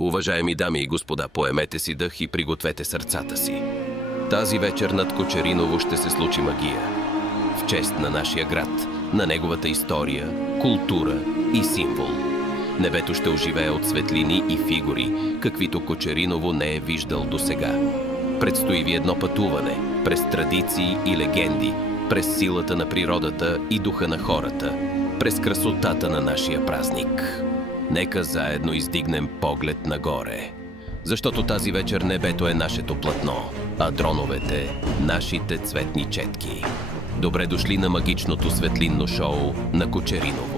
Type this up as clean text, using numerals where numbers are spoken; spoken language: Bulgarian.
Уважаеми дами и господа, поемете си дъх и пригответе сърцата си. Тази вечер над Кочериново ще се случи магия. В чест на нашия град, на неговата история, култура и символ. Небето ще оживее от светлини и фигури, каквито Кочериново не е виждал досега. Предстои ви едно пътуване през традиции и легенди, през силата на природата и духа на хората, през красотата на нашия празник. Нека заедно издигнем поглед нагоре, защото тази вечер небето е нашето платно, а дроновете – нашите цветни четки. Добре дошли на магичното светлинно шоу на Кочериново.